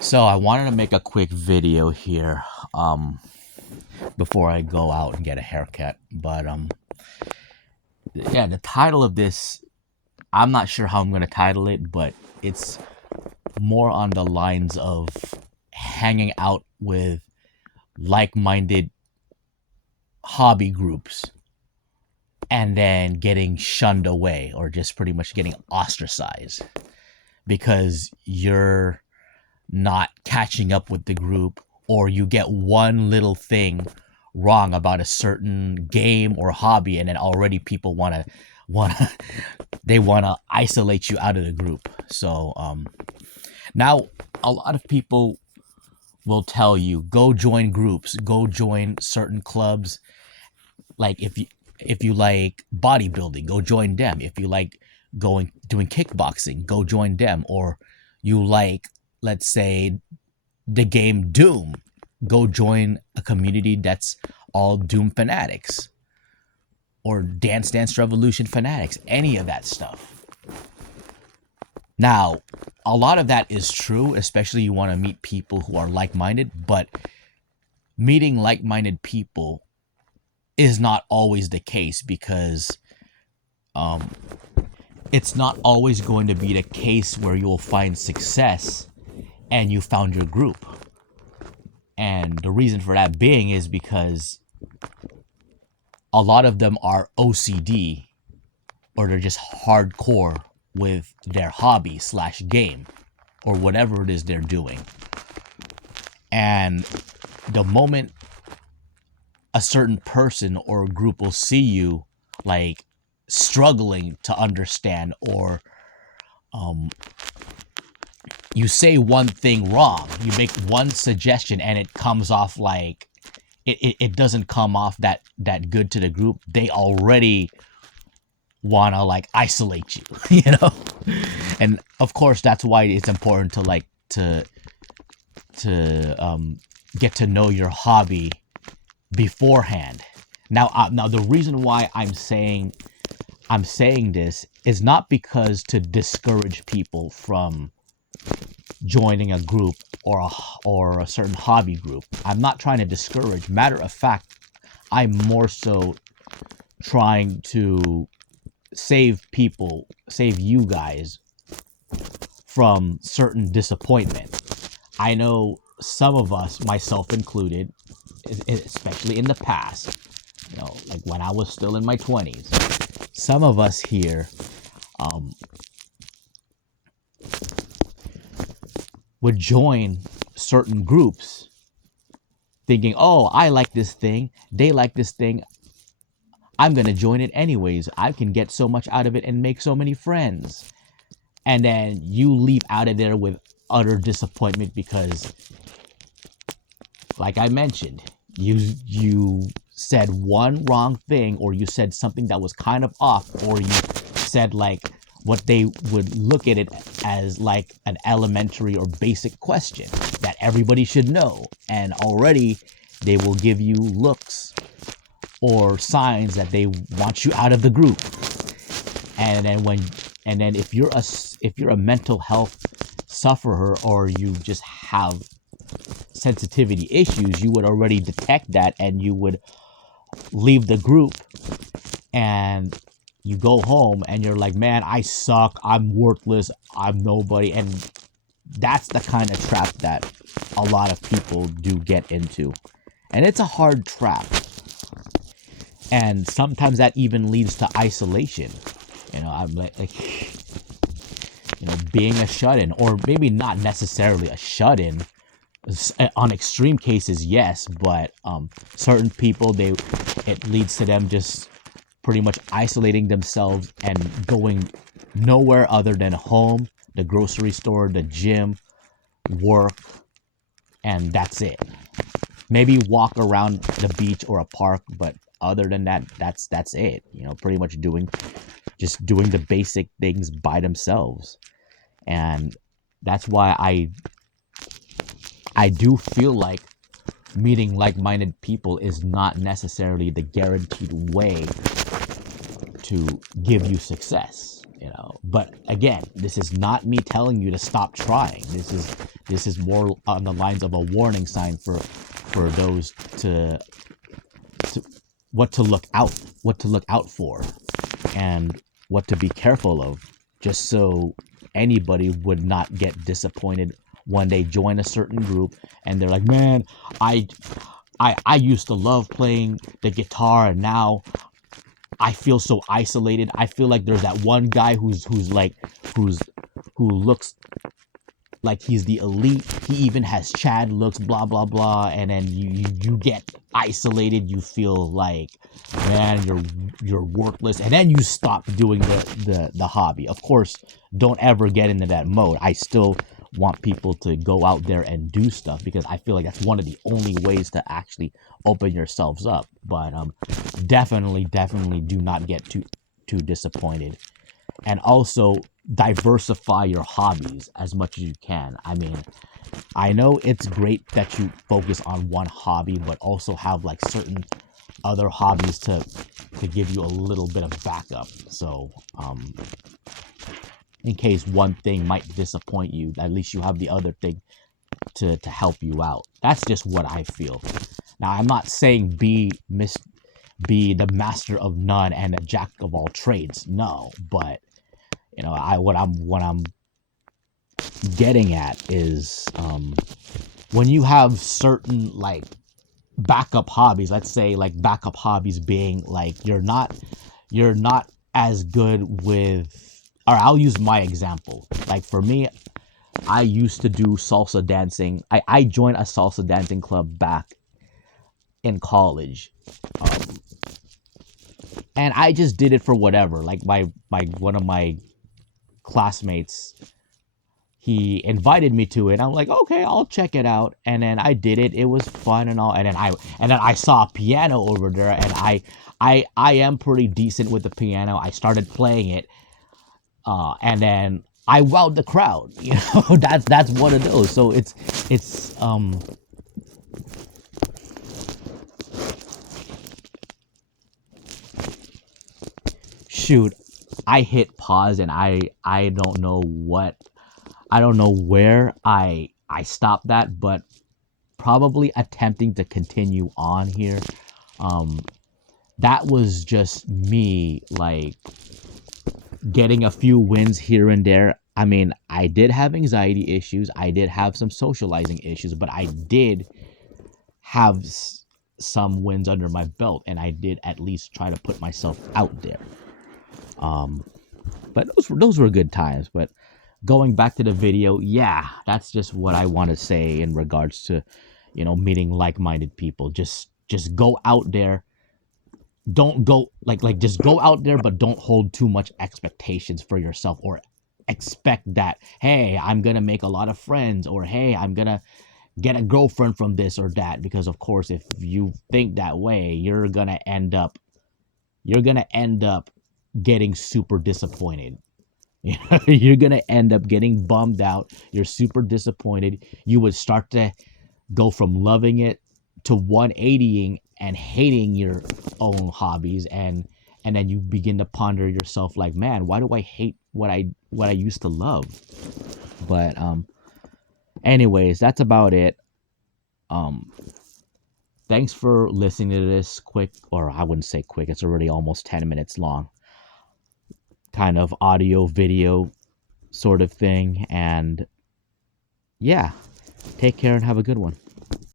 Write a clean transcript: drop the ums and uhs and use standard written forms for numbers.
So I wanted to make a quick video here before I go out and get a haircut. But yeah, the title of this, I'm not sure how I'm going to title it, but it's more on the lines of hanging out with like-minded hobby groups and then getting shunned away or just pretty much getting ostracized because you're not catching up with the group, or you get one little thing wrong about a certain game or hobby, and then already people want to they want to isolate you out of the group. So now a lot of people will tell you, go join groups, go join certain clubs. Like if you like bodybuilding, go join them. If you like doing kickboxing, go join them. Or you like, let's say, the game Doom, go join a community that's all Doom fanatics, or Dance Dance Revolution fanatics, any of that stuff. Now, a lot of that is true, especially you want to meet people who are like-minded, but meeting like-minded people is not always the case, because it's not always going to be the case where you'll find success and you found your group. And the reason for that being is because a lot of them are OCD, or they're just hardcore with their hobby slash game or whatever it is they're doing. And the moment a certain person or group will see you like struggling to understand, or you say one thing wrong, you make one suggestion and it comes off like it doesn't come off that good to the group, they already want to like isolate you, you know? And of course that's why it's important to like to get to know your hobby beforehand. Now the reason why I'm saying this is not because to discourage people from joining a group or a certain hobby group. I'm not trying to discourage. Matter of fact, I'm more so trying to save you guys from certain disappointment. I know some of us, myself included, especially in the past, you know, like when I was still in my 20s, some of us here would join certain groups thinking, oh, I like this thing, they like this thing, I'm going to join it anyways. I can get so much out of it and make so many friends. And then you leave out of there with utter disappointment because, like I mentioned, you said one wrong thing, or you said something that was kind of off, or you said like what they would look at it as like an elementary or basic question that everybody should know. And already they will give you looks or signs that they want you out of the group. And then if you're a mental health sufferer, or you just have sensitivity issues, you would already detect that and you would leave the group and you go home and you're like, man, I suck, I'm worthless, I'm nobody. And that's the kind of trap that a lot of people do get into. And it's a hard trap. And sometimes that even leads to isolation. You know, I'm like you know, being a shut-in, or maybe not necessarily a shut-in. On extreme cases, yes, but certain people, it leads to them just pretty much isolating themselves and going nowhere other than home, the grocery store, the gym, work, and that's it. Maybe walk around the beach or a park, but other than that, that's it. You know, pretty much doing the basic things by themselves. And that's why I do feel like meeting like-minded people is not necessarily the guaranteed way to give you success. But again, this is not me telling you to stop trying. This is more on the lines of a warning sign for those to what to look out for, and what to be careful of, just so anybody would not get disappointed when they join a certain group and they're like, man, I used to love playing the guitar, and now I feel so isolated. I feel like there's that one guy who looks like he's the elite. He even has Chad looks, blah blah blah, and then you get isolated. You feel like, man, you're worthless, and then you stop doing the hobby. Of course, don't ever get into that mode. I still want people to go out there and do stuff, because I feel like that's one of the only ways to actually open yourselves up. But definitely do not get too disappointed. And also diversify your hobbies as much as you can. I mean, I know it's great that you focus on one hobby, but also have like certain other hobbies to give you a little bit of backup. So in case one thing might disappoint you, at least you have the other thing to help you out. That's just what I feel. Now, I'm not saying be the master of none and a jack of all trades. No, but what I'm getting at is, when you have certain like backup hobbies, let's say like backup hobbies being like you're not as good with, or I'll use my example. Like for me, I used to do salsa dancing. I joined a salsa dancing club back in college. And I just did it for whatever. Like my one of my classmates, he invited me to it. I'm like, okay, I'll check it out. And then I did it. It was fun and all. And then I saw a piano over there, and I am pretty decent with the piano. I started playing it, and then I wowed the crowd. That's one of those. So it's shoot, I hit pause, and I don't know where I stopped that, but probably attempting to continue on here. That was just me, like, getting a few wins here and there. I mean, I did have anxiety issues. I did have some socializing issues, but I did have some wins under my belt, and I did at least try to put myself out there. But those were good times. But going back to the video, yeah, that's just what I want to say in regards to, meeting like-minded people. Just go out there. Don't go just go out there, but don't hold too much expectations for yourself, or expect that, hey, I'm gonna make a lot of friends, or hey, I'm gonna get a girlfriend from this or that. Because of course, if you think that way, you're gonna end up getting super disappointed. You're gonna end up getting bummed out. You're super disappointed. You would start to go from loving it to 180ing and hating your own hobbies, and then you begin to ponder yourself like, man, why do I hate what I used to love? But anyways, that's about it. Thanks for listening to this quick, or I wouldn't say quick, it's already almost 10 minutes long, kind of audio video sort of thing. And yeah, take care and have a good one.